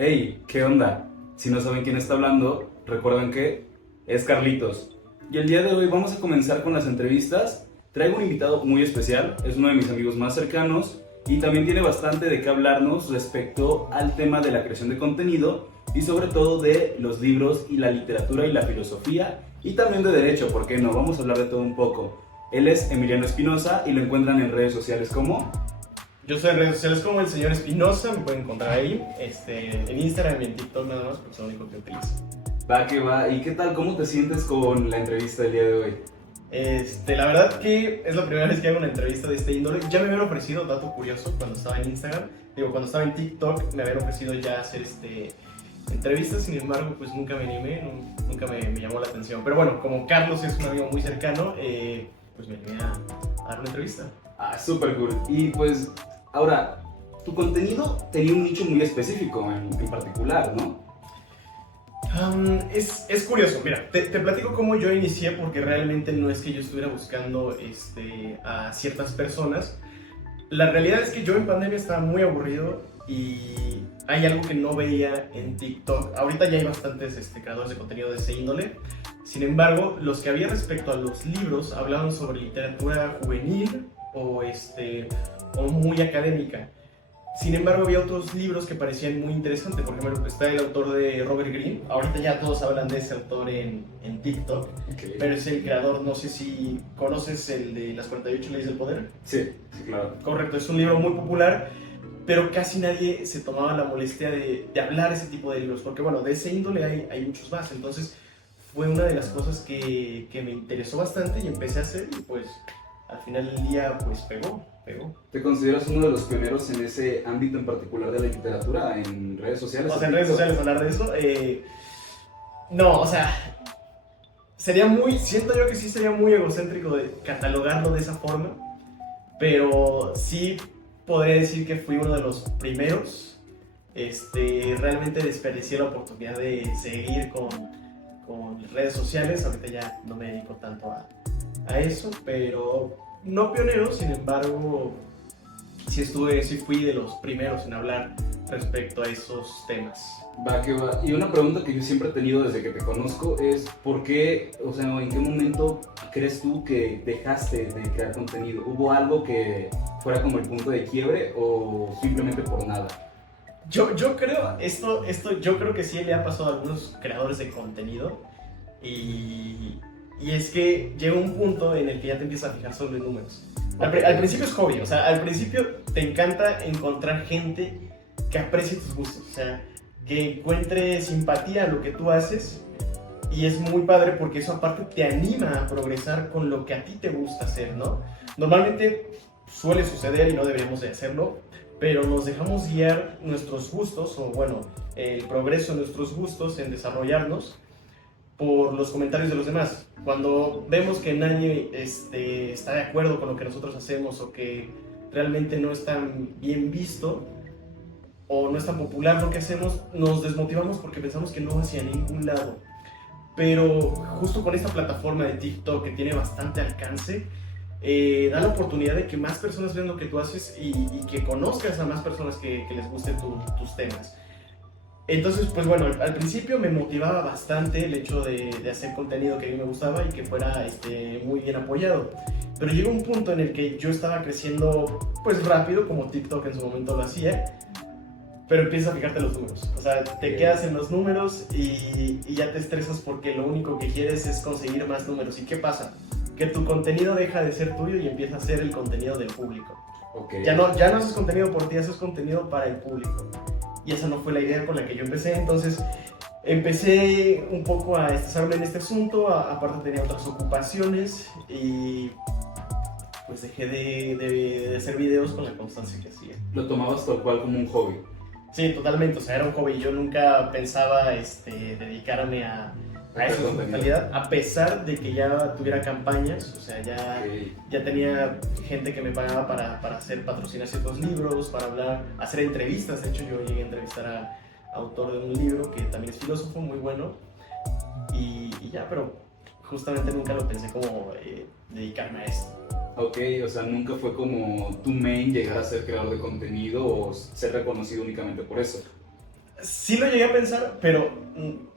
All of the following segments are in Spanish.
Hey, ¿qué onda? Si no saben quién está hablando, recuerden que es Carlitos. Y el día de hoy vamos a comenzar con las entrevistas. Traigo un invitado muy especial, es uno de mis amigos más cercanos y también tiene bastante de qué hablarnos respecto al tema de la creación de contenido y sobre todo de los libros y la literatura y la filosofía y también de derecho, ¿por qué no? Vamos a hablar de todo un poco. Él es Emiliano Espinosa y lo encuentran en redes sociales como... Yo soy en redes sociales como el señor Espinosa, me pueden encontrar ahí, en Instagram y en TikTok nada más, porque es lo único que utilizo. Va que va, ¿y qué tal? ¿Cómo te sientes con la entrevista del día de hoy? La verdad que es la primera vez que hago una entrevista de este índole. Ya me habían ofrecido, dato curioso, cuando estaba en Instagram, cuando estaba en TikTok me habían ofrecido ya hacer entrevistas, sin embargo, pues nunca me animé, nunca me llamó la atención. Pero bueno, como Carlos es un amigo muy cercano, pues me animé a dar una entrevista. Ah, súper cool. Y pues, ahora, tu contenido tenía un nicho muy específico en particular, ¿no? Es curioso, mira, te platico cómo yo inicié porque realmente no es que yo estuviera buscando a ciertas personas. La realidad es que yo en pandemia estaba muy aburrido y hay algo que no veía en TikTok. Ahorita ya hay bastantes creadores de contenido de ese índole. Sin embargo, los que había respecto a los libros hablaban sobre literatura juvenil o muy académica. Sin embargo, había otros libros que parecían muy interesantes. Por ejemplo, está el autor de Robert Greene. Ahorita ya todos hablan de ese autor en TikTok. Okay. Pero es el creador, no sé si conoces el de Las 48 Leyes del Poder. Sí, sí, claro. Correcto, es un libro muy popular, pero casi nadie se tomaba la molestia de hablar ese tipo de libros. Porque bueno, de ese índole hay muchos más. Entonces fue una de las cosas que me interesó bastante y empecé a hacer y pues al final del día pues pegó. ¿Te consideras uno de los pioneros en ese ámbito en particular de la literatura en redes sociales? O sea, en redes sociales hablar de eso. No, o sea, siento yo que sí sería muy egocéntrico de catalogarlo de esa forma, pero sí podría decir que fui uno de los primeros. Realmente desperdicié la oportunidad de seguir con redes sociales. Ahorita ya no me dedico tanto a eso, pero no pionero, sin embargo, sí fui de los primeros en hablar respecto a esos temas. Va que va. Y una pregunta que yo siempre he tenido desde que te conozco es ¿por qué, o sea, en qué momento crees tú que dejaste de crear contenido? ¿Hubo algo que fuera como el punto de quiebre o simplemente por nada? Yo creo, yo creo que sí le ha pasado a algunos creadores de contenido y es que llega un punto en el que ya te empiezas a fijar solo en números. Al principio es hobby, o sea, al principio te encanta encontrar gente que aprecie tus gustos, o sea, que encuentre simpatía a lo que tú haces y es muy padre porque eso aparte te anima a progresar con lo que a ti te gusta hacer, ¿no? Normalmente suele suceder y no deberíamos de hacerlo, pero nos dejamos guiar nuestros gustos o bueno, el progreso de nuestros gustos en desarrollarnos por los comentarios de los demás. Cuando vemos que nadie está de acuerdo con lo que nosotros hacemos o que realmente no es tan bien visto o no es tan popular lo que hacemos, nos desmotivamos porque pensamos que no va hacia ningún lado. Pero justo con esta plataforma de TikTok que tiene bastante alcance, da la oportunidad de que más personas vean lo que tú haces y que conozcas a más personas que les gusten tus temas. Entonces, pues bueno, al principio me motivaba bastante el hecho de hacer contenido que a mí me gustaba y que fuera muy bien apoyado. Pero llegó un punto en el que yo estaba creciendo pues rápido, como TikTok en su momento lo hacía, pero empiezas a fijarte en los números. O sea, te quedas en los números y ya te estresas porque lo único que quieres es conseguir más números. ¿Y qué pasa? Que tu contenido deja de ser tuyo y empieza a ser el contenido del público. Okay. Ya no haces contenido por ti, haces contenido para el público. Y esa no fue la idea con la que yo empecé, entonces empecé un poco a estresarme en este asunto, aparte tenía otras ocupaciones y pues dejé de hacer videos con la constancia que hacía. Lo tomabas tal cual como un hobby. Sí, totalmente, o sea, era un hobby, yo nunca pensaba dedicarme a eso en totalidad, a pesar de que ya tuviera campañas, o sea, ya tenía gente que me pagaba para patrocinar ciertos libros, para hacer entrevistas. De hecho, yo llegué a entrevistar a autor de un libro que también es filósofo, muy bueno, y ya, pero justamente nunca lo pensé como dedicarme a esto. Ok, o sea, nunca fue como tu main llegar a ser creador de contenido o ser reconocido únicamente por eso. Sí lo llegué a pensar, pero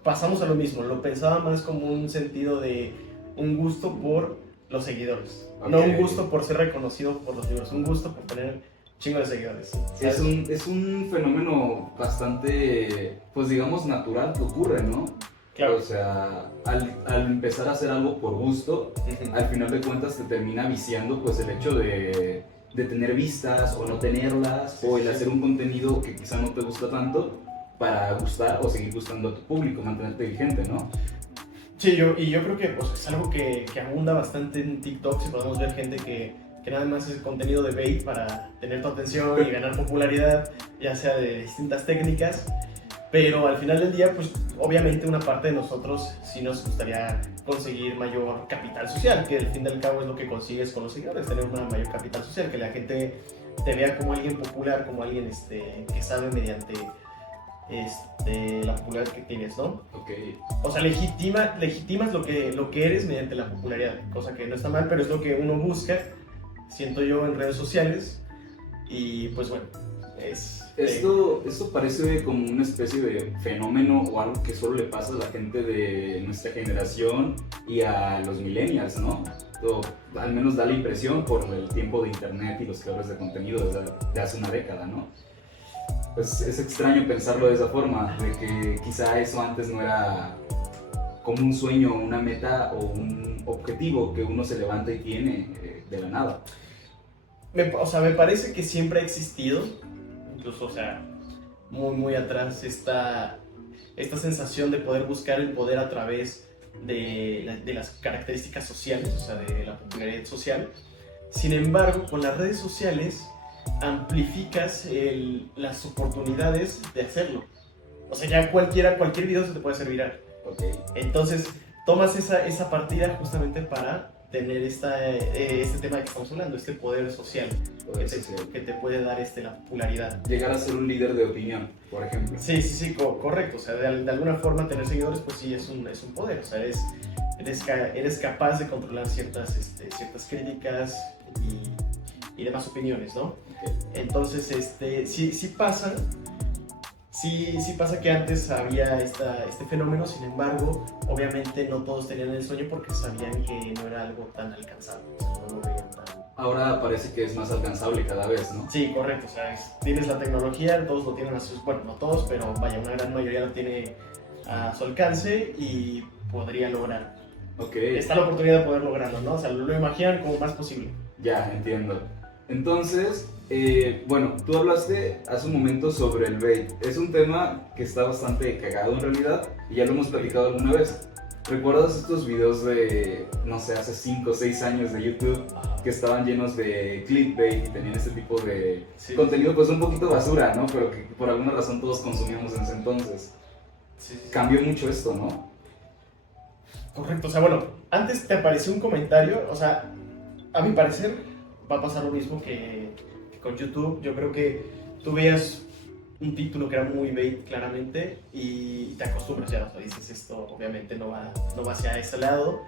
pasamos a lo mismo. Lo pensaba más como un sentido de un gusto por los seguidores. Okay. No un gusto por ser reconocido por los libros, un gusto por tener chingo de seguidores. Es un fenómeno bastante, pues digamos, natural que ocurre, ¿no? Claro. O sea, al empezar a hacer algo por gusto, al final de cuentas te termina viciando pues el hecho de tener vistas o no tenerlas, o el hacer un contenido que quizá no te gusta tanto para gustar o seguir gustando a tu público, mantenerte vigente, ¿no? Sí, yo creo que pues, es algo que abunda bastante en TikTok. Si podemos ver gente que nada más es contenido de bait para tener tu atención y ganar popularidad, ya sea de distintas técnicas. Pero al final del día, pues obviamente una parte de nosotros sí nos gustaría conseguir mayor capital social, que al fin y al cabo es lo que consigues con los seguidores, tener una mayor capital social, que la gente te vea como alguien popular, como alguien que sabe mediante la popularidad que tienes, ¿no? Okay. O sea, legitimas lo que eres mediante la popularidad, cosa que no está mal, pero es lo que uno busca, siento yo, en redes sociales. Y pues bueno, Esto parece como una especie de fenómeno o algo que solo le pasa a la gente de nuestra generación y a los millennials, ¿no? O al menos da la impresión por el tiempo de internet y los creadores de contenido desde hace una década, ¿no? Pues es extraño pensarlo de esa forma, de que quizá eso antes no era como un sueño, una meta o un objetivo que uno se levanta y tiene de la nada. Me parece que siempre ha existido, incluso, o sea, muy, muy atrás, esta sensación de poder buscar el poder a través de las características sociales, o sea, de la popularidad social. Sin embargo, con las redes sociales amplificas las oportunidades de hacerlo. O sea, ya cualquier video se te puede hacer viral. Okay. Entonces, tomas esa partida justamente para tener este tema de que estamos hablando, este poder social, que te puede dar la popularidad. Llegar a ser un líder de opinión, por ejemplo. Sí, correcto. O sea, de alguna forma tener seguidores, pues sí, es un poder. O sea, eres capaz de controlar ciertas críticas y demás opiniones, ¿no? Okay. Entonces, sí pasa. Sí pasa que antes había este fenómeno, sin embargo, obviamente no todos tenían el sueño porque sabían que no era algo tan alcanzable, o sea, no lo veían tan... Ahora parece que es más alcanzable cada vez, ¿no? Sí, correcto, o sea, tienes la tecnología, todos lo tienen a sus... Bueno, no todos, pero vaya, una gran mayoría lo tiene a su alcance y podría lograr. Okay. Está la oportunidad de poder lograrlo, ¿no? O sea, lo imaginan como más posible. Ya, entiendo. Entonces, bueno, tú hablaste hace un momento sobre el bait. Es un tema que está bastante cagado en realidad y ya lo hemos platicado alguna vez. ¿Recuerdas estos videos de, no sé, hace 5 o 6 años de YouTube que estaban llenos de clickbait y tenían este tipo de contenido pues un poquito basura, ¿no? Pero que por alguna razón todos consumíamos en ese entonces. Sí. Cambió mucho esto, ¿no? Correcto, o sea, bueno, antes te apareció un comentario, o sea, a mi parecer va a pasar lo mismo que con YouTube. Yo creo que tú veías un título que era muy bait claramente y te acostumbras, ya, o sea, dices esto obviamente no va hacia ese lado,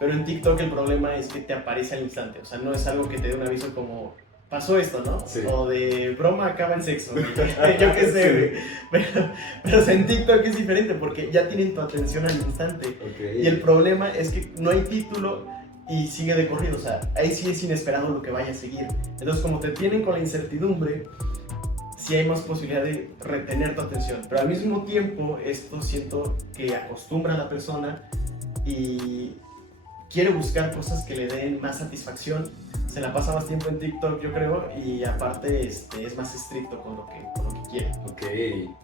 pero en TikTok el problema es que te aparece al instante, o sea, no es algo que te dé un aviso como pasó esto, ¿no? Sí. O de broma acaba en sexo, yo qué sé, sí. pero o sea, en TikTok es diferente porque ya tienen tu atención al instante. Okay. Y el problema es que no hay título y sigue de corrido, o sea, ahí sí es inesperado lo que vaya a seguir. Entonces, como te tienen con la incertidumbre, sí hay más posibilidad de retener tu atención. Pero al mismo tiempo, esto siento que acostumbra a la persona y quiere buscar cosas que le den más satisfacción. Se la pasa más tiempo en TikTok, yo creo, y aparte es más estricto con lo que quiere. Ok.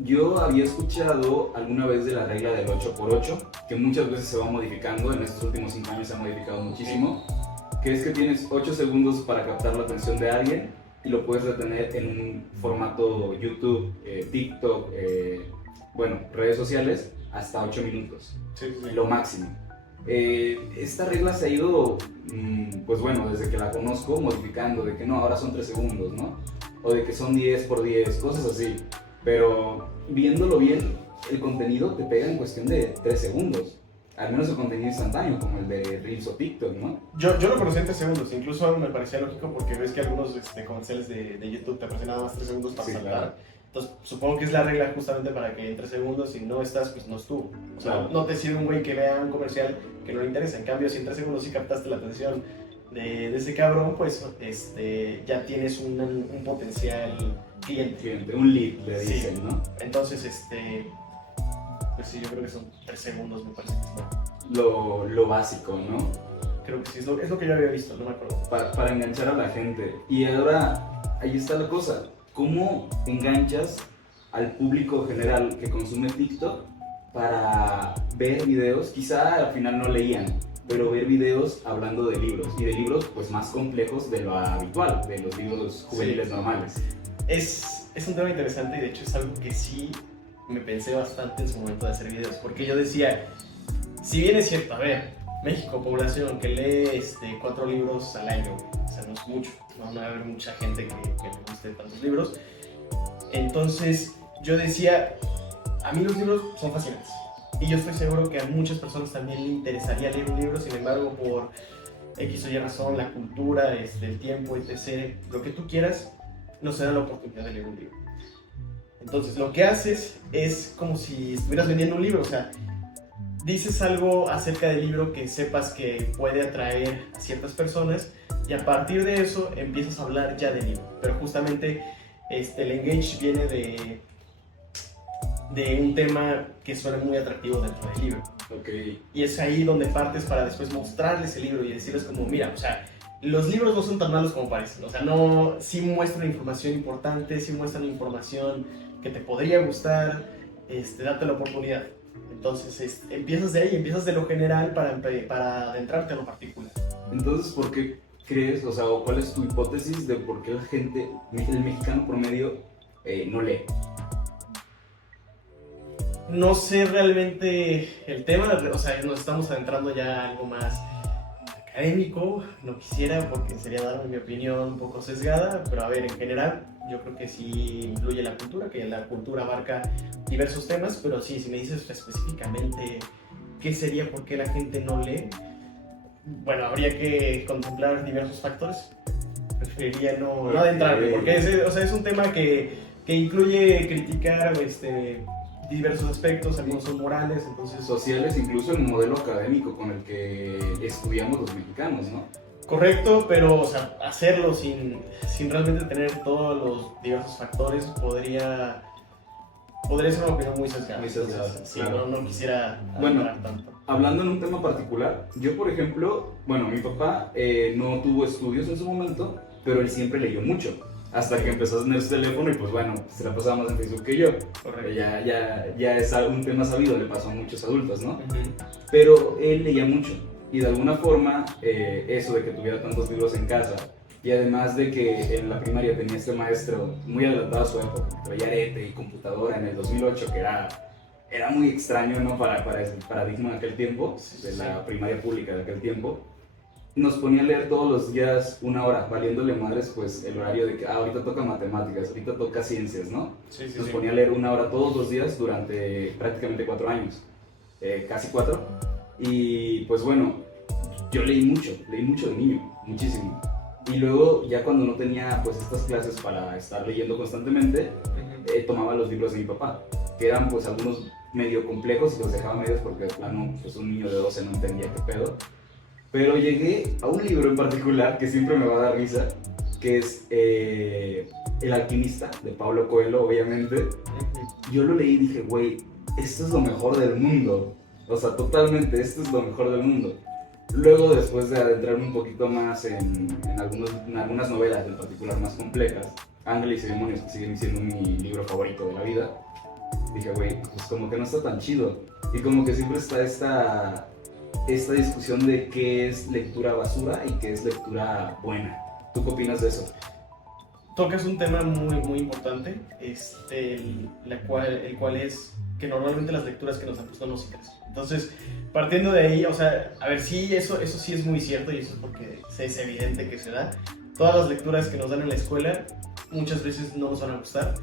Yo había escuchado alguna vez de la regla del 8x8, que muchas veces se va modificando, en estos últimos 5 años se ha modificado muchísimo, que es que tienes 8 segundos para captar la atención de alguien y lo puedes retener en un formato YouTube, TikTok, bueno, redes sociales, hasta 8 minutos, lo máximo. Esta regla se ha ido, pues bueno, desde que la conozco, modificando, de que no, ahora son 3 segundos, ¿no? O de que son 10 por 10, cosas así. Pero viéndolo bien, el contenido te pega en cuestión de 3 segundos. Al menos el contenido instantáneo, como el de Reels o TikTok, ¿no? Yo lo conocí en 3 segundos, incluso me parecía lógico porque ves que algunos comerciales de YouTube te aparecen nada más 3 segundos para sí, saltar. Claro. Entonces, supongo que es la regla justamente para que en 3 segundos, si no estás, pues no estuvo. O sea, Claro. no te sirve un güey que vea un comercial que no le interesa. En cambio, si en 3 segundos sí captaste la atención de ese cabrón, pues ya tienes un potencial cliente. Un lead, le Sí. dicen, ¿no? Entonces, pues sí, yo creo que son 3 segundos, me parece que es bueno. Lo básico, ¿no? Creo que sí, es lo que yo había visto, no me acuerdo. Para enganchar a la gente. Y ahora, ahí está la cosa. ¿Cómo enganchas al público general que consume TikTok para ver videos? Quizá al final no leían, pero ver videos hablando de libros. Y de libros pues más complejos de lo habitual, de los libros juveniles normales. Es un tema interesante y de hecho es algo que sí me pensé bastante en su momento de hacer videos. Porque yo decía, si bien es cierto, a ver, México, población que lee 4 libros al año, o sea, no es mucho, no va a haber mucha gente que le guste tantos libros. Entonces yo decía, a mí los libros son fascinantes y yo estoy seguro que a muchas personas también le interesaría leer un libro, sin embargo, por X o Y razón, la cultura, el tiempo, etc., lo que tú quieras, no se da la oportunidad de leer un libro. Entonces lo que haces es como si estuvieras vendiendo un libro, o sea, dices algo acerca del libro que sepas que puede atraer a ciertas personas y a partir de eso empiezas a hablar ya del libro. Pero justamente el engage viene de un tema que suena muy atractivo dentro del libro. Okay. Y es ahí donde partes para después mostrarles el libro y decirles como, mira, o sea, los libros no son tan malos como parecen. O sea, no, sí muestran información importante, sí muestran información que te podría gustar, date la oportunidad. Entonces empiezas de ahí, empiezas de lo general para adentrarte a lo particular. Entonces, ¿por qué crees, o sea, o cuál es tu hipótesis de por qué la gente, el mexicano promedio, no lee? No sé realmente el tema, o sea, nos estamos adentrando ya a algo más académico, no quisiera porque sería darme mi opinión un poco sesgada, pero a ver, en general yo creo que sí influye la cultura, que la cultura abarca diversos temas, pero sí, si me dices específicamente qué sería por qué la gente no lee, bueno, habría que contemplar diversos factores. Preferiría no adentrarme, porque es un tema que incluye criticar diversos aspectos, algunos son morales, entonces... Sociales, incluso el modelo académico con el que estudiamos los mexicanos, ¿no? Correcto, pero o sea, hacerlo sin realmente tener todos los diversos factores podría ser una opinión muy sesgada. Muy sesgada, Entonces, sí, claro. no quisiera Bueno, hablar tanto. Hablando en un tema particular, yo por ejemplo, bueno, mi papá no tuvo estudios en su momento, pero él siempre leyó mucho. Hasta que empezó a tener su teléfono y pues bueno, se la pasaba más en Facebook que yo. Correcto. Ya es un tema sabido, le pasó a muchos adultos, ¿no? Uh-huh. Pero él leía mucho y de alguna forma eso de que tuviera tantos libros en casa y además de que en la primaria tenía este maestro muy adelantado a su época, que traía arete y computadora en el 2008, que era muy extraño, ¿no? para el paradigma de aquel tiempo, de la primaria pública de aquel tiempo. Nos ponía a leer todos los días 1 hora, valiéndole madres pues el horario de que ahorita toca matemáticas, ahorita toca ciencias, ¿no? Sí, Nos ponía a leer 1 hora todos los días durante prácticamente 4 años, casi 4. Y pues bueno, yo leí mucho de niño, muchísimo. Y luego ya cuando no tenía pues estas clases para estar leyendo constantemente, tomaba los libros de mi papá, que eran pues algunos medio complejos y los dejaba medios porque de plano pues un niño de 12 no entendía qué pedo. Pero llegué a un libro en particular que siempre me va a dar risa, que es El alquimista, de Paulo Coelho, obviamente. Yo lo leí y dije, güey, esto es lo mejor del mundo. O sea, totalmente, esto es lo mejor del mundo. Luego, después de adentrarme un poquito más en algunas novelas, en particular más complejas, Ángeles y Demonios, que siguen siendo mi libro favorito de la vida, dije, güey, pues como que no está tan chido. Y como que siempre está esta discusión de qué es lectura basura y qué es lectura buena. ¿Tú qué opinas de eso? Tocas un tema muy, muy importante, el cual es que normalmente las lecturas que nos han puesto no nos interesan. Entonces, partiendo de ahí, o sea, a ver, sí, eso sí es muy cierto y eso es porque es evidente que se da. Todas las lecturas que nos dan en la escuela muchas veces no nos van a gustar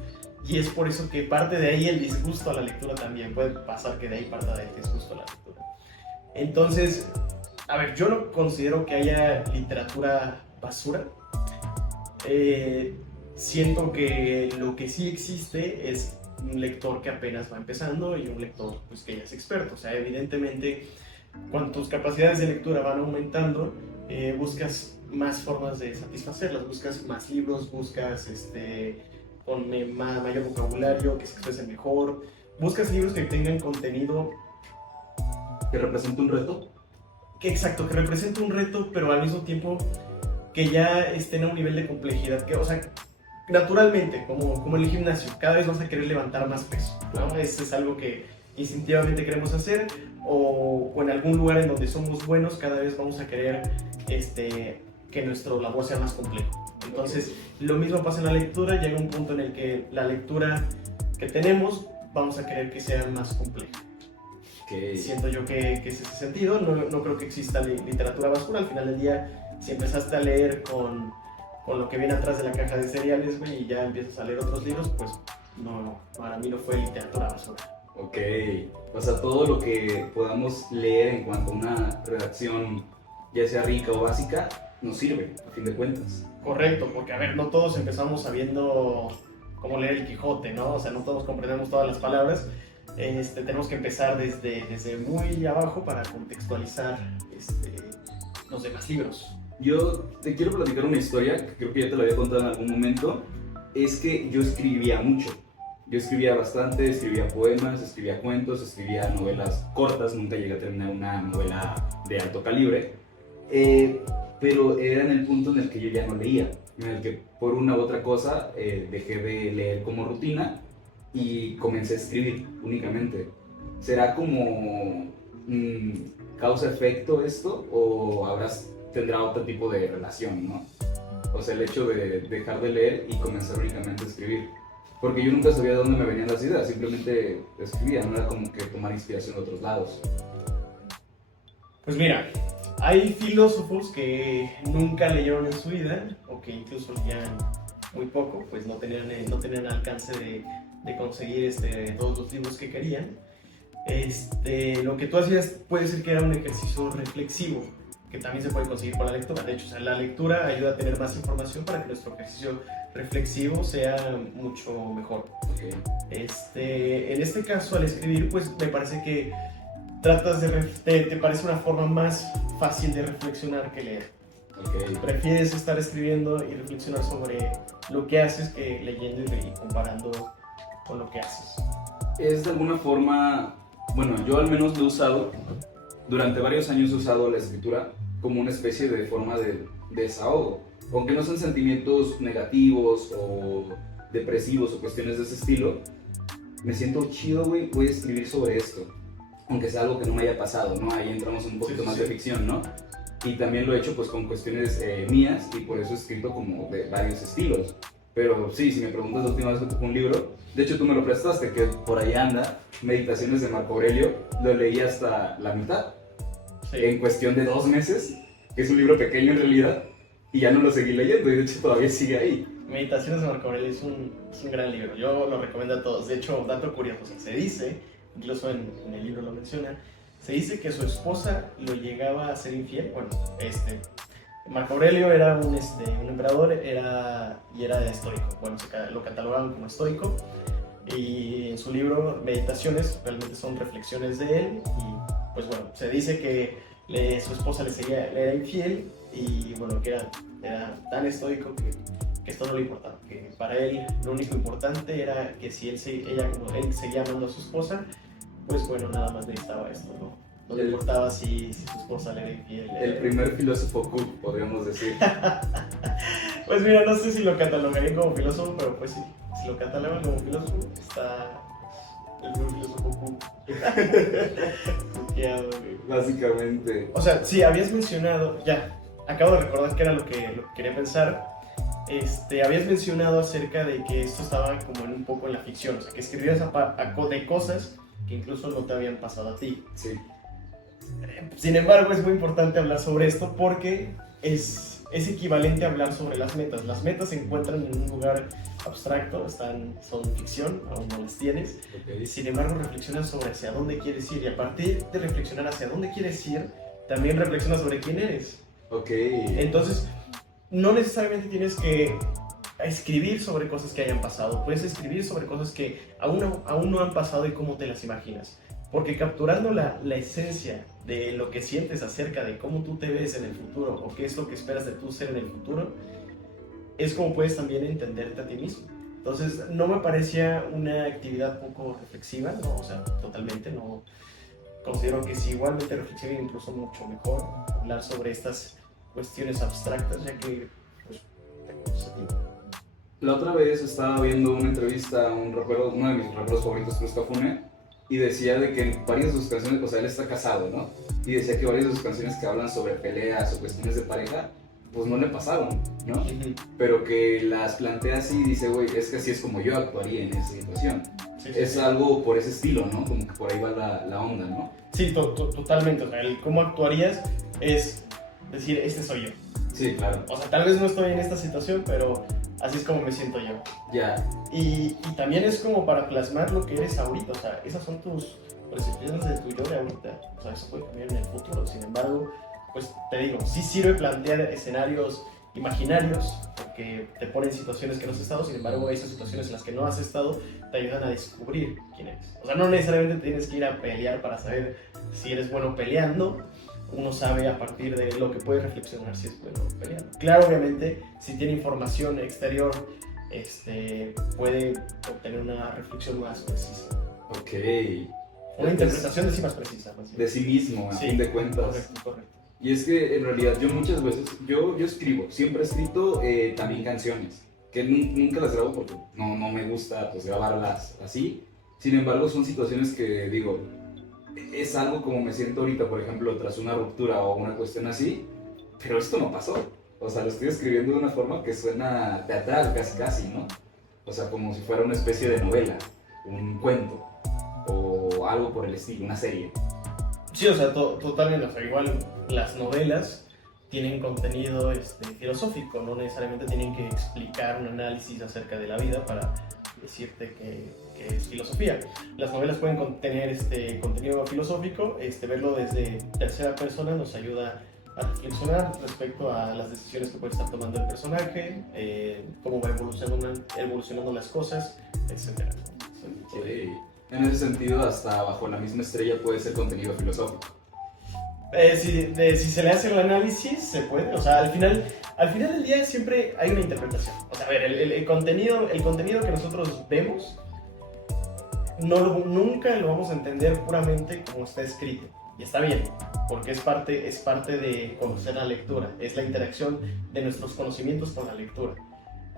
y es por eso que parte de ahí el disgusto a la lectura también. Puede pasar que de ahí parta del disgusto a la lectura. Entonces, a ver, yo no considero que haya literatura basura. siento que lo que sí existe es un lector que apenas va empezando y un lector pues, que ya es experto. O sea, evidentemente, cuando tus capacidades de lectura van aumentando, buscas más formas de satisfacerlas, buscas más libros, buscas con mayor vocabulario, que se expresen mejor, buscas libros que tengan contenido ¿Que representa un reto? exacto, que represente un reto, pero al mismo tiempo que ya estén a un nivel de complejidad, que, o sea, naturalmente, como en el gimnasio, cada vez vas a querer levantar más peso, ¿no? Eso es algo que instintivamente queremos hacer, o en algún lugar en donde somos buenos, cada vez vamos a querer que nuestro labor sea más complejo. Entonces, lo mismo pasa en la lectura, llega un punto en el que la lectura que tenemos, vamos a querer que sea más compleja. Okay. Siento yo que es ese sentido, no creo que exista literatura basura. Al final del día, si empezaste a leer con lo que viene atrás de la caja de cereales, güey, y ya empiezas a leer otros libros, pues no, para mí no fue literatura basura. Ok, o sea, todo lo que podamos leer en cuanto a una redacción, ya sea rica o básica, nos sirve, a fin de cuentas. Correcto, porque a ver, no todos empezamos sabiendo cómo leer el Quijote, ¿no? O sea, no todos comprendemos todas las palabras. Tenemos que empezar desde muy abajo para contextualizar los demás libros. Yo te quiero platicar una historia, que creo que ya te la había contado en algún momento. Es que yo escribía mucho. Yo escribía bastante, escribía poemas, escribía cuentos, escribía novelas cortas. Nunca llegué a terminar una novela de alto calibre. Pero era en el punto en el que yo ya no leía. En el que por una u otra cosa dejé de leer como rutina y comencé a escribir únicamente. ¿Será como causa-efecto esto o tendrá otro tipo de relación, ¿no? O sea, el hecho de dejar de leer y comenzar únicamente a escribir. Porque yo nunca sabía de dónde me venían las ideas, simplemente escribía, no era como que tomar inspiración de otros lados. Pues mira, hay filósofos que nunca leyeron en su vida, o que incluso leían muy poco, pues no tenían alcance de conseguir todos los libros que querían. Lo que tú hacías puede ser que era un ejercicio reflexivo, que también se puede conseguir con la lectura. De hecho, o sea, la lectura ayuda a tener más información para que nuestro ejercicio reflexivo sea mucho mejor. Okay. En este caso, al escribir, pues me parece que te parece una forma más fácil de reflexionar que leer. Okay. Prefieres estar escribiendo y reflexionar sobre lo que haces que leyendo y comparando con lo que haces. Es de alguna forma, bueno, yo al menos lo he usado, durante varios años he usado la escritura como una especie de forma de desahogo. Aunque no son sentimientos negativos o depresivos o cuestiones de ese estilo, me siento chido, güey, voy a escribir sobre esto. Aunque sea algo que no me haya pasado, ¿no? Ahí entramos un poquito más de ficción, ¿no? Y también lo he hecho pues con cuestiones mías y por eso he escrito como de varios estilos. Pero sí, si me preguntas la última vez que tocó un libro, de hecho tú me lo prestaste, que por ahí anda, Meditaciones de Marco Aurelio, lo leí hasta la mitad, sí, en cuestión de 2 meses, que es un libro pequeño en realidad, y ya no lo seguí leyendo, y de hecho todavía sigue ahí. Meditaciones de Marco Aurelio es un gran libro, yo lo recomiendo a todos. De hecho, dato curioso, se dice, incluso en el libro lo menciona, se dice que su esposa lo llegaba a ser infiel. Bueno, Marco Aurelio era un emperador y era estoico. Bueno, lo catalogaban como estoico. Y en su libro Meditaciones realmente son reflexiones de él. Y pues bueno, se dice que su esposa le era infiel y bueno, que era tan estoico que esto no le importaba. Que para él lo único importante era que si él seguía amando a su esposa, pues bueno, nada más necesitaba esto, ¿no? No le importaba si su esposa le era infiel. El primer filósofo cool, podríamos decir. Pues mira, no sé si lo catalogaría como filósofo, pero pues sí, si lo catalogan como filósofo, está el primer filósofo cool. Básicamente. O sea, sí, habías mencionado, ya, acabo de recordar que era lo que quería pensar. Habías mencionado acerca de que esto estaba como un poco en la ficción, o sea, que escribías de cosas que incluso no te habían pasado a ti. Sí. Sin embargo, es muy importante hablar sobre esto porque es equivalente a hablar sobre las metas. Las metas se encuentran en un lugar abstracto, son ficción, aún no las tienes. Okay. Sin embargo, reflexionas sobre hacia dónde quieres ir y a partir de reflexionar hacia dónde quieres ir, también reflexionas sobre quién eres. Ok. Entonces, no necesariamente tienes que escribir sobre cosas que hayan pasado, puedes escribir sobre cosas que aún no han pasado y cómo te las imaginas. Porque capturando la esencia de lo que sientes acerca de cómo tú te ves en el futuro o qué es lo que esperas de tú ser en el futuro, es como puedes también entenderte a ti mismo. Entonces, no me parecía una actividad poco reflexiva, ¿no? O sea, totalmente no. Considero que sí, igualmente reflexiva e incluso mucho mejor hablar sobre estas cuestiones abstractas, ya que, pues, te conoces a ti. La otra vez estaba viendo una entrevista a un rapero, uno de mis raperos favoritos, Cruz Cafune, y decía de que varias de sus canciones, o sea, él está casado, ¿no? Y decía que varias de sus canciones que hablan sobre peleas o cuestiones de pareja, pues no le pasaron, ¿no? Pero que las plantea así y dice, güey, es que así es como yo actuaría en esa situación. Sí, es sí. Algo por ese estilo, ¿no? Como que por ahí va la onda, ¿no? Sí, totalmente. O sea, el cómo actuarías es decir, este soy yo. Sí, claro. O sea, tal vez no estoy en esta situación, pero así es como me siento yo. Ya. Y también es como para plasmar lo que eres ahorita. O sea, esas son tus percepciones de tu yo de ahorita. O sea, eso puede cambiar en el futuro. Sin embargo, pues te digo, sí sirve plantear escenarios imaginarios, porque te ponen situaciones que no has estado, sin embargo, esas situaciones en las que no has estado te ayudan a descubrir quién eres. O sea, no necesariamente tienes que ir a pelear para saber si eres bueno peleando. Uno sabe a partir de lo que puede reflexionar si es bueno peleando. Claro, obviamente, si tiene información exterior, puede obtener una reflexión más precisa. Ok. Una interpretación de sí más precisa. De sí mismo, a fin de cuentas. Correcto. Y es que en realidad yo muchas veces, yo escribo, siempre he escrito también canciones, que nunca las grabo porque no me gusta pues grabarlas así. Sin embargo, son situaciones que digo, es algo como me siento ahorita, por ejemplo, tras una ruptura o una cuestión así, pero esto no pasó. O sea, lo estoy escribiendo de una forma que suena teatral, casi, ¿no? O sea, como si fuera una especie de novela, un cuento, o algo por el estilo, una serie. Sí, o sea, totalmente. O sea, igual las novelas tienen contenido filosófico, no necesariamente tienen que explicar un análisis acerca de la vida para decirte que es filosofía. Las novelas pueden contener contenido filosófico, verlo desde tercera persona nos ayuda a reflexionar respecto a las decisiones que puede estar tomando el personaje, cómo va evolucionando las cosas, etc. Sí. En ese sentido, hasta Bajo la misma estrella puede ser contenido filosófico. Si se le hace el análisis, se puede. O sea, al final del día siempre hay una interpretación. O sea, a ver, el contenido que nosotros vemos, nunca lo vamos a entender puramente como está escrito. Y está bien, porque es parte de conocer la lectura. Es la interacción de nuestros conocimientos con la lectura.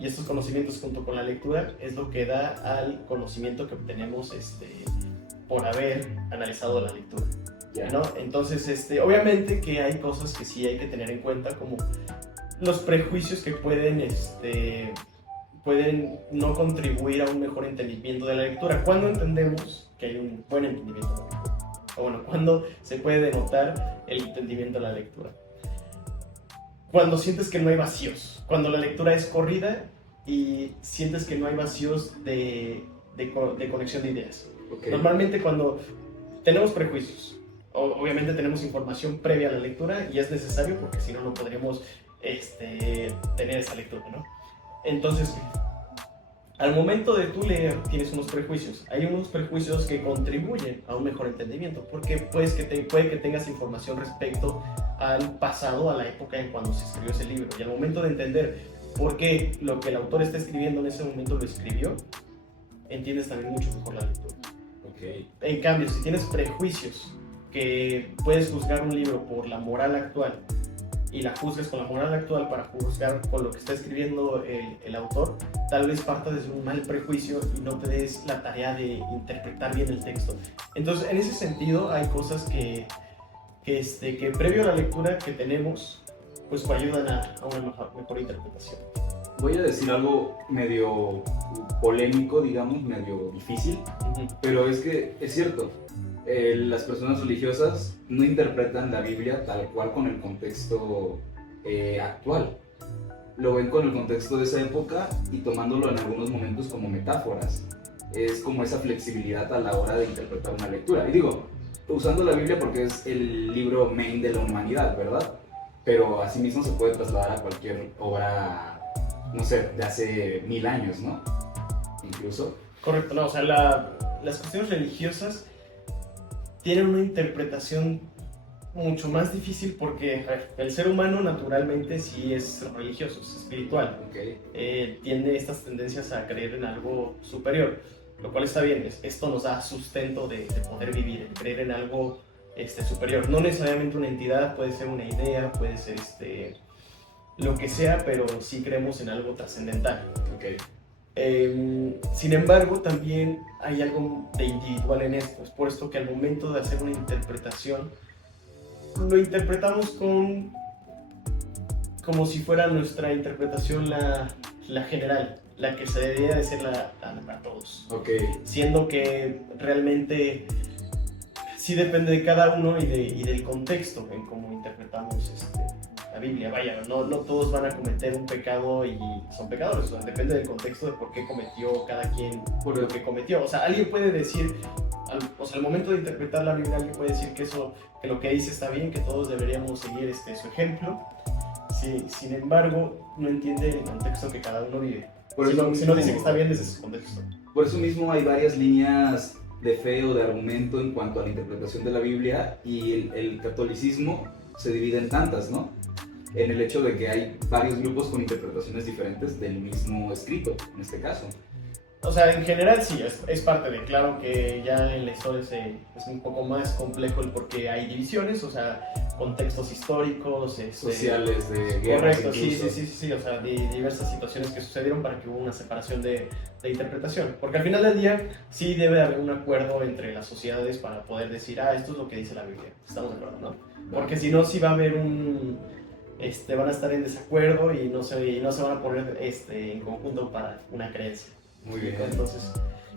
Y estos conocimientos junto con la lectura es lo que da al conocimiento que obtenemos por haber analizado la lectura. ¿No? Entonces, obviamente que hay cosas que sí hay que tener en cuenta, como los prejuicios que pueden no contribuir a un mejor entendimiento de la lectura. ¿Cuándo entendemos que hay un buen entendimiento de la lectura? O bueno, ¿cuándo se puede denotar el entendimiento de la lectura? Cuando sientes que no hay vacíos, cuando la lectura es corrida y sientes que no hay vacíos de conexión de ideas. Okay. Normalmente cuando tenemos prejuicios, obviamente tenemos información previa a la lectura y es necesario porque si no, no podríamos tener esa lectura, ¿no? Entonces, al momento de tú leer, tienes unos prejuicios. Hay unos prejuicios que contribuyen a un mejor entendimiento, porque puede que tengas información respecto al pasado, a la época en cuando se escribió ese libro. Y al momento de entender por qué lo que el autor está escribiendo en ese momento lo escribió, entiendes también mucho mejor la lectura. Okay. En cambio, si tienes prejuicios que puedes juzgar un libro por la moral actual y la juzgas con la moral actual para juzgar con lo que está escribiendo el autor, tal vez partas desde un mal prejuicio y no te des la tarea de interpretar bien el texto. Entonces, en ese sentido, hay cosas que previo a la lectura que tenemos, pues ayudan a una mejor interpretación. Voy a decir algo medio polémico, digamos, medio difícil, pero es que es cierto. Las personas religiosas no interpretan la Biblia tal cual con el contexto actual. Lo ven con el contexto de esa época y tomándolo en algunos momentos como metáforas. Es como esa flexibilidad a la hora de interpretar una lectura. Y digo, usando la Biblia porque es el libro main de la humanidad, ¿verdad? Pero asimismo se puede trasladar a cualquier obra no sé, de hace 1000 años, ¿no? Incluso. Correcto, no, o sea, las cuestiones religiosas tienen una interpretación mucho más difícil porque a ver, el ser humano naturalmente sí es religioso, es espiritual. Okay. Tiene estas tendencias a creer en algo superior, lo cual está bien. Esto nos da sustento de poder vivir, el creer en algo superior. No necesariamente una entidad, puede ser una idea, puede ser lo que sea, pero sí creemos en algo trascendental. Okay. Sin embargo, también hay algo de individual en esto. Es por esto que al momento de hacer una interpretación, lo interpretamos como si fuera nuestra interpretación la general, la que se debería de ser la para todos. Okay. Siendo que realmente sí depende de cada uno y del contexto en cómo interpretamos la Biblia. Vaya, no todos van a cometer un pecado y son pecadores. O sea, depende del contexto de por qué cometió cada quien por lo que cometió. O sea, alguien puede decir, al momento de interpretar la Biblia, alguien puede decir que lo que dice está bien, que todos deberíamos seguir su ejemplo. Sí, sin embargo, no entiende el contexto que cada uno vive. Si no dice que está bien desde su contexto. Por eso mismo hay varias líneas de fe o de argumento en cuanto a la interpretación de la Biblia, y el catolicismo se divide en tantas, ¿no? En el hecho de que hay varios grupos con interpretaciones diferentes del mismo escrito, en este caso. O sea, en general sí, es parte de, claro que ya en la historia es un poco más complejo el por qué hay divisiones, o sea, contextos históricos, sociales, de guerras. Correcto, sí, o sea, diversas situaciones que sucedieron para que hubo una separación de interpretación, porque al final del día sí debe haber un acuerdo entre las sociedades para poder decir, esto es lo que dice la Biblia, estamos de acuerdo, ¿no? Porque si no, sí va a haber van a estar en desacuerdo y no se van a poner en conjunto para una creencia. Muy bien. Entonces,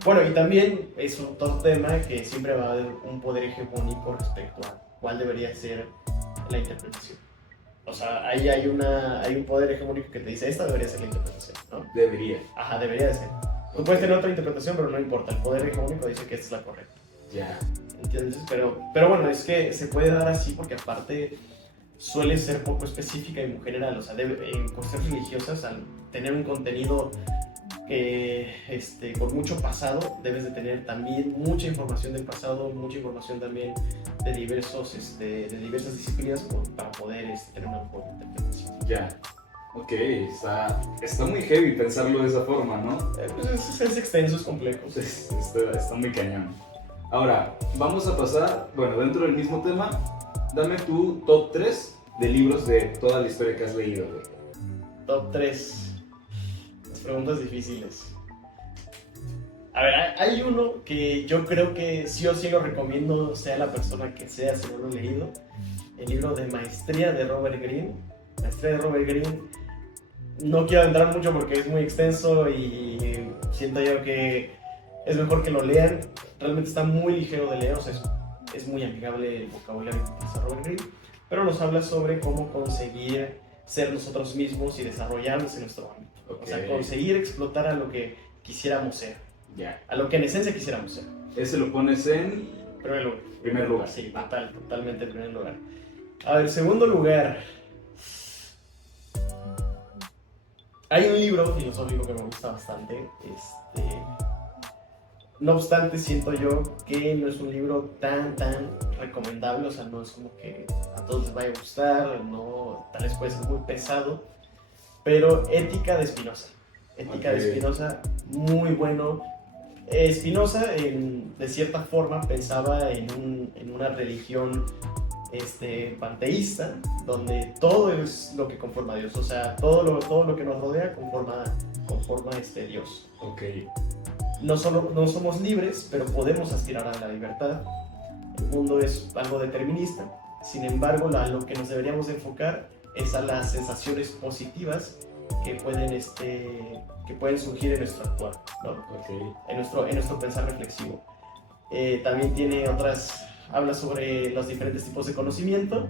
bueno, y también es otro tema que siempre va a haber un poder hegemónico respecto a cuál debería ser la interpretación. O sea, ahí hay un poder hegemónico que te dice, esta debería ser la interpretación, ¿no? Debería. Ajá, debería de ser. Tú puedes tener otra interpretación, pero no importa, el poder hegemónico dice que esta es la correcta. Ya. ¿Entiendes? Pero bueno, es que se puede dar así porque aparte suele ser poco específica y muy general. O sea, en cuestiones religiosas, al tener un contenido con mucho pasado, debes de tener también mucha información del pasado, mucha información también de diversas disciplinas para poder tener una mejor interpretación. Ya. Ok, está muy heavy pensarlo de esa forma, ¿no? Pues es extenso, es complejo. Está muy cañón. Ahora, vamos a pasar, bueno, dentro del mismo tema, dame tu top 3 de libros de toda la historia que has leído, güey. Top 3. Las preguntas difíciles. A ver, hay uno que yo creo que sí o sí lo recomiendo, sea la persona que sea, si no lo he leído. El libro de Maestría de Robert Greene. Maestría de Robert Greene. No quiero entrar mucho porque es muy extenso y siento yo que es mejor que lo lean. Realmente está muy ligero de leer, o sea, es muy amigable el vocabulario que utiliza Robert Greene, pero nos habla sobre cómo conseguir ser nosotros mismos y desarrollarnos en nuestro ámbito. Okay. O sea, conseguir explotar a lo que quisiéramos ser. Ya. A lo que en esencia quisiéramos ser. Ese lo pones en primer lugar. Sí, totalmente en primer lugar. A ver, segundo lugar. Hay un libro filosófico que me gusta bastante. No obstante, siento yo que no es un libro tan recomendable. O sea, no es como que a todos les vaya a gustar. No, tal vez puede ser muy pesado. Pero Ética de Spinoza. Ética de Spinoza, muy bueno. Spinoza, de cierta forma, pensaba en una religión panteísta, donde todo es lo que conforma a Dios, o sea, todo lo que nos rodea conforma Dios. Okay. No somos libres, pero podemos aspirar a la libertad. El mundo es algo determinista, sin embargo, lo que nos deberíamos enfocar es a las sensaciones positivas que pueden surgir en nuestro actuar, ¿no? Okay. En nuestro pensar reflexivo. También tiene habla sobre los diferentes tipos de conocimiento,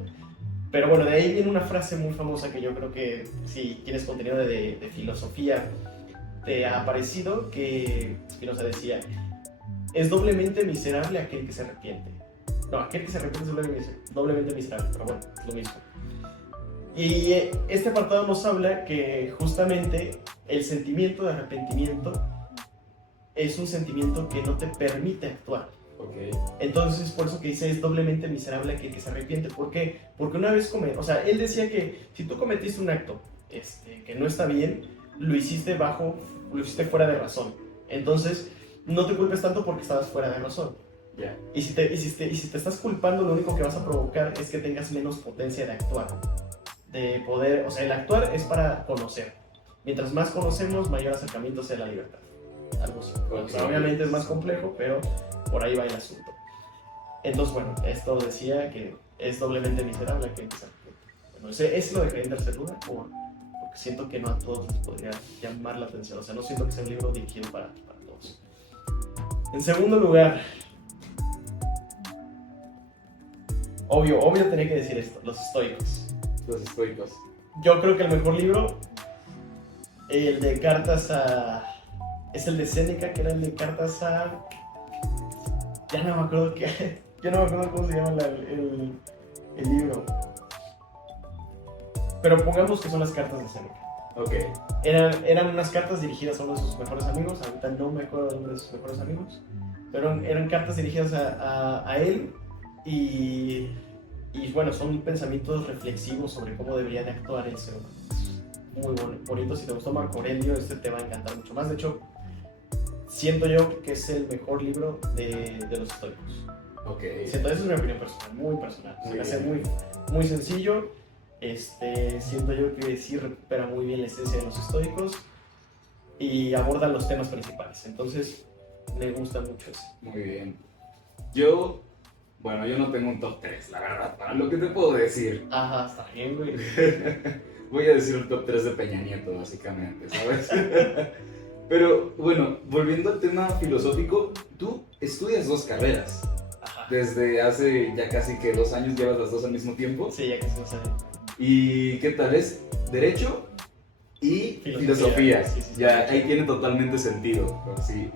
pero bueno, de ahí viene una frase muy famosa que yo creo que si tienes contenido de filosofía te ha parecido, que Spinoza decía, es doblemente miserable aquel que se arrepiente. No, aquel que se arrepiente es doblemente miserable, pero bueno, es lo mismo. Y este apartado nos habla que justamente el sentimiento de arrepentimiento es un sentimiento que no te permite actuar. Ok. Entonces, por eso que dice, es doblemente miserable aquel que se arrepiente. ¿Por qué? Porque una vez o sea, él decía que si tú cometiste un acto que no está bien, lo hiciste fuera de razón. Entonces, no te culpes tanto porque estabas fuera de razón. Ya. Y si te estás culpando, lo único que vas a provocar es que tengas menos potencia de actuar. De poder, o sea, el actuar es para conocer. Mientras más conocemos, mayor acercamiento hacia la libertad. Algo así. Okay. O sea, obviamente es más complejo, pero por ahí va el asunto. Entonces, bueno, esto decía que es doblemente miserable aquel que se arrepiente. Bueno, ese lo dejé en tercer lugar porque siento que no a todos les podría llamar la atención. O sea, no siento que sea un libro dirigido para todos. En segundo lugar, obvio tenía que decir esto, Los Estoicos. Los estoicos. Yo creo que el mejor libro, el de cartas a... Es el de Séneca, que era el de cartas a... Ya no me acuerdo cómo se llama el libro. Pero pongamos que son las cartas de Séneca. Ok. Eran unas cartas dirigidas a uno de sus mejores amigos. Ahorita no me acuerdo el nombre de sus mejores amigos. Pero eran cartas dirigidas a él. Y bueno, son pensamientos reflexivos sobre cómo debería de actuar el ser humano. Muy bonito. Si te gustó Marco Aurelio, este te va a encantar mucho más. De hecho, siento yo que es el mejor libro de los estoicos. Ok. Siento, esa es mi opinión personal, muy personal. Se me hace muy sencillo. Siento yo que sí recupera muy bien la esencia de los estoicos y aborda los temas principales. Entonces, me gusta mucho eso. Muy bien. Yo no tengo un top 3, la verdad, para lo que te puedo decir. Ajá, está bien, güey. Voy a decir el top 3 de Peña Nieto, básicamente, ¿sabes? Pero bueno, volviendo al tema filosófico, tú estudias 2 carreras. Ajá. Desde hace ya casi que 2 años llevas las 2 al mismo tiempo. Sí, ya que se nos sabe. ¿Y qué tal es? Derecho y filosofía. Sí. Ya, ahí tiene totalmente sentido,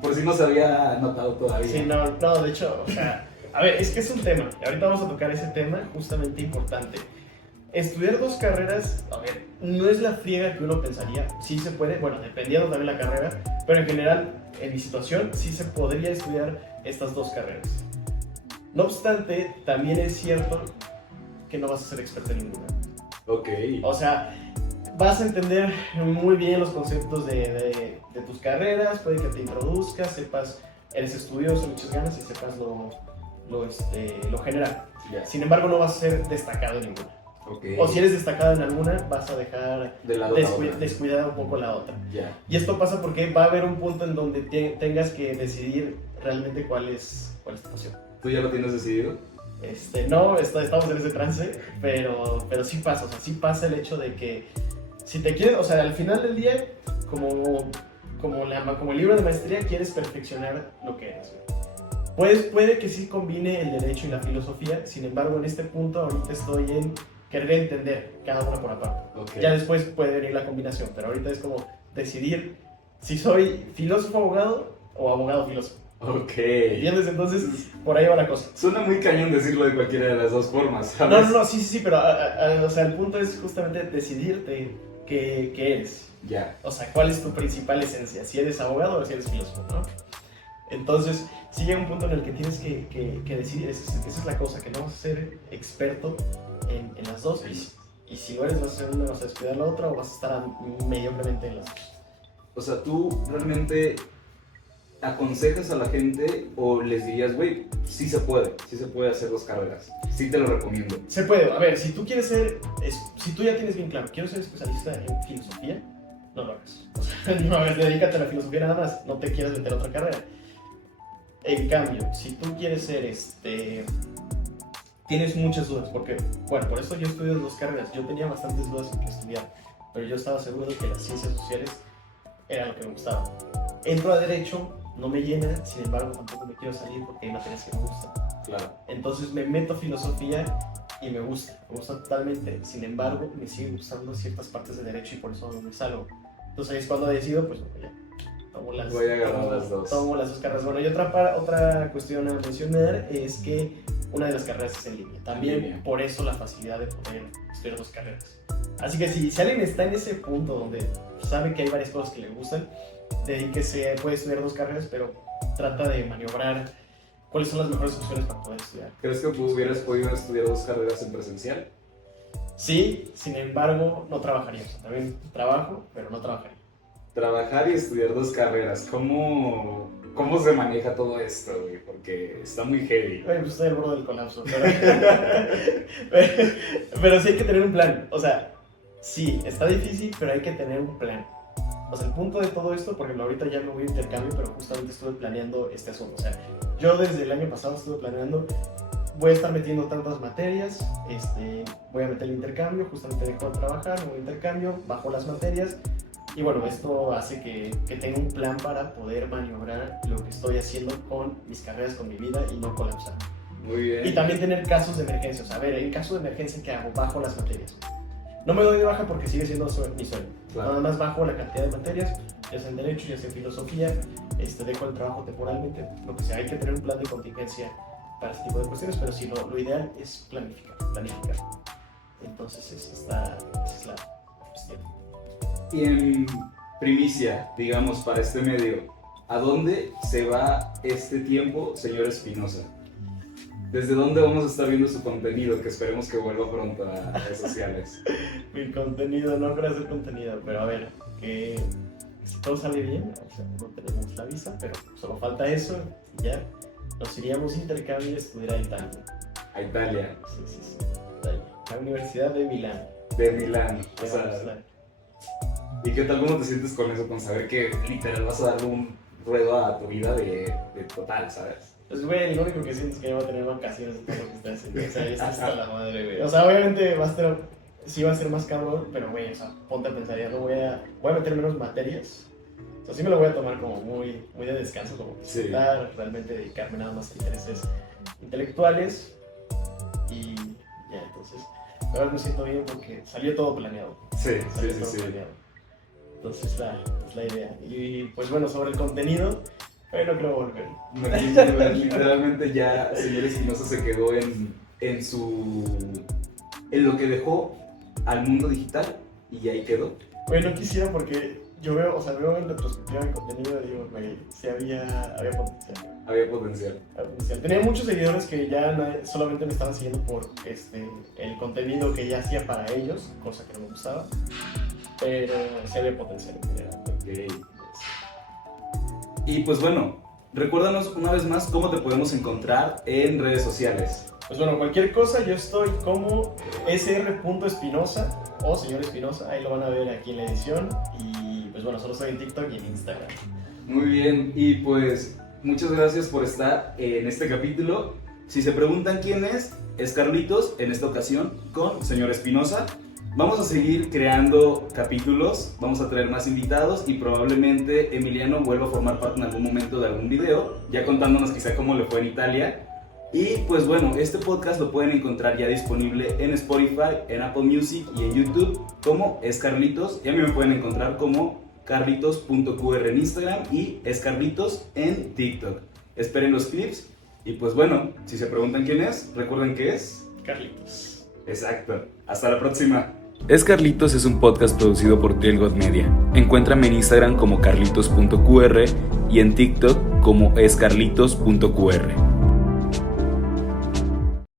por si no se había notado todavía. Sí, no, de hecho, o sea, a ver, es que es un tema. Ahorita vamos a tocar ese tema justamente importante. Estudiar 2 carreras, a ver, no es la friega que uno pensaría. Sí se puede, bueno, dependiendo también la carrera, pero en general, en mi situación, sí se podría estudiar estas 2 carreras. No obstante, también es cierto que no vas a ser experto en ninguna. Ok. O sea, vas a entender muy bien los conceptos de tus carreras, puede que te introduzcas, sepas, eres estudioso, muchas ganas y sepas lo general. Ya. Sin embargo, no vas a ser destacado en ninguna. Okay. O si eres destacado en alguna, vas a dejar de lado descuidada un poco la otra. Ya. Y esto pasa porque va a haber un punto en donde tengas que decidir realmente cuál es tu pasión. ¿Tú ya lo tienes decidido? No, estamos en ese trance, pero sí pasa, o sea, sí pasa el hecho de que si te quieres, o sea, al final del día, como el libro de maestría, quieres perfeccionar lo que eres. Puede que sí combine el derecho y la filosofía, sin embargo, en este punto ahorita estoy en querer entender cada una por aparte. Okay. Ya después puede venir la combinación, pero ahorita es como decidir si soy filósofo abogado o abogado filósofo. Ok. ¿Entiendes? Entonces, por ahí va la cosa. Suena muy cañón decirlo de cualquiera de las 2 formas, ¿sabes? No, sí, pero o sea, el punto es justamente decidirte qué eres. Ya. O sea, cuál es tu principal esencia, si eres abogado o si eres filósofo, ¿no? Entonces, sí llega un punto en el que tienes que decidir, esa es la cosa, que no vas a ser experto en las 2, y si lo eres, vas a ser una, vas a descuidar la otra o vas a estar mediocremente en las 2. O sea, tú realmente aconsejas a la gente o les dirías, güey, sí se puede hacer 2 carreras, sí te lo recomiendo. Se puede, a ver, si tú quieres si tú ya tienes bien claro, quiero ser especialista en filosofía, no lo hagas. O sea, no hagas, dedícate a la filosofía nada más, no te quieras meter a otra carrera. En cambio, si tú quieres ser tienes muchas dudas, porque, bueno, por eso yo estudio 2 carreras, yo tenía bastantes dudas en qué estudiar, pero yo estaba seguro de que las ciencias sociales era lo que me gustaba. Entro a Derecho, no me llena, sin embargo tampoco me quiero salir porque hay materias que me gustan. Claro. Entonces me meto a filosofía y me gusta totalmente, sin embargo me siguen gustando ciertas partes de Derecho y por eso no me salgo. Entonces ahí es cuando decido, pues ya, voy a agarrar las 2. Tomo las 2 carreras. Bueno, y otra cuestión a mencionar es que una de las carreras es en línea. También por eso la facilidad de poder estudiar 2 carreras. Así que si alguien está en ese punto donde sabe que hay varias cosas que le gustan, dedíquese, puede estudiar 2 carreras, pero trata de maniobrar cuáles son las mejores opciones para poder estudiar. ¿Crees que hubieras podido estudiar 2 carreras en presencial? Sí, sin embargo, no trabajaría. O sea, también trabajo, pero no trabajaría. Trabajar y estudiar 2 carreras, ¿cómo se maneja todo esto, güey? Porque está muy heavy. Oye, pues estoy al borde del colapso, pero sí hay que tener un plan. O sea, sí, está difícil, pero hay que tener un plan. O sea, el punto de todo esto, por ejemplo, ahorita ya me voy a intercambio, pero justamente estuve planeando este asunto. O sea, yo desde el año pasado estuve planeando, voy a estar metiendo tantas materias, voy a meter el intercambio, justamente dejo de trabajar, me voy a intercambio, bajo las materias. Y bueno, esto hace que tenga un plan para poder maniobrar lo que estoy haciendo con mis carreras, con mi vida y no colapsar. Muy bien. Y también tener casos de emergencia. O sea, a ver, en caso de emergencia, ¿qué hago? Bajo las materias. No me doy de baja porque sigue siendo mi sueño. Claro. Nada más bajo la cantidad de materias, ya sea en Derecho, ya sea en Filosofía, dejo el trabajo temporalmente, lo que sea. Hay que tener un plan de contingencia para este tipo de cuestiones, pero sí, lo ideal es planificar. Entonces, esa es la cuestión. Y en primicia, digamos, para este medio, ¿a dónde se va este tiempo, señor Espinosa? ¿Desde dónde vamos a estar viendo su contenido? Que esperemos que vuelva pronto a redes sociales. Mi contenido, no creo hacer contenido, pero a ver, que si todo sale bien, o sea, no tenemos la visa, pero solo falta eso y ya nos iríamos a intercambio y estudiar a Italia. A Italia. Sí, Italia. La Universidad de Milán. De Milán. O sea, ¿y qué tal, cómo te sientes con eso? Con saber que literal vas a darle un ruedo a tu vida de total, ¿sabes? Pues, güey, lo único que siento es que no va a tener vacaciones de todo lo que está haciendo. O sea, esto está la madre, güey. O sea, obviamente sí va a ser más cabrón, pero, güey, o sea, ponte a pensar, ya no voy a meter menos materias. O sea, sí me lo voy a tomar como muy de descanso, como disfrutar, realmente dedicarme nada más a intereses intelectuales. Y ya, entonces, ahora me siento bien porque salió todo planeado. Sí. Planeado. Entonces, es la idea. Y, pues, bueno, sobre el contenido, no creo volver. Literalmente ya señor Espinosa se quedó en lo que dejó al mundo digital y ahí quedó. Güey, no quisiera porque yo veo en retrospectiva el contenido y digo, güey, sí había potencial. Había potencial. Tenía muchos seguidores que ya solamente me estaban siguiendo por el contenido que ya hacía para ellos, cosa que no me gustaba, pero sí había potencial en general. Okay. Y pues bueno, recuérdanos una vez más cómo te podemos encontrar en redes sociales. Pues bueno, cualquier cosa, yo estoy como sr.espinosa o señor Espinosa, ahí lo van a ver aquí en la edición. Y pues bueno, solo estoy en TikTok y en Instagram. Muy bien, y pues muchas gracias por estar en este capítulo. Si se preguntan quién es Carlitos, en esta ocasión con señor Espinosa. Vamos a seguir creando capítulos, vamos a traer más invitados y probablemente Emiliano vuelva a formar parte en algún momento de algún video, ya contándonos quizá cómo le fue en Italia. Y pues bueno, este podcast lo pueden encontrar ya disponible en Spotify, en Apple Music y en YouTube como Carlitos. Y a mí me pueden encontrar como carlitos.qr en Instagram y Carlitos en TikTok. Esperen los clips y pues bueno, si se preguntan quién es, recuerden que es Carlitos. Exacto. Hasta la próxima. Carlitos es un podcast producido por Tailgod Media. Encuéntrame en Instagram como carlitos.qr y en TikTok como carlitos.qr.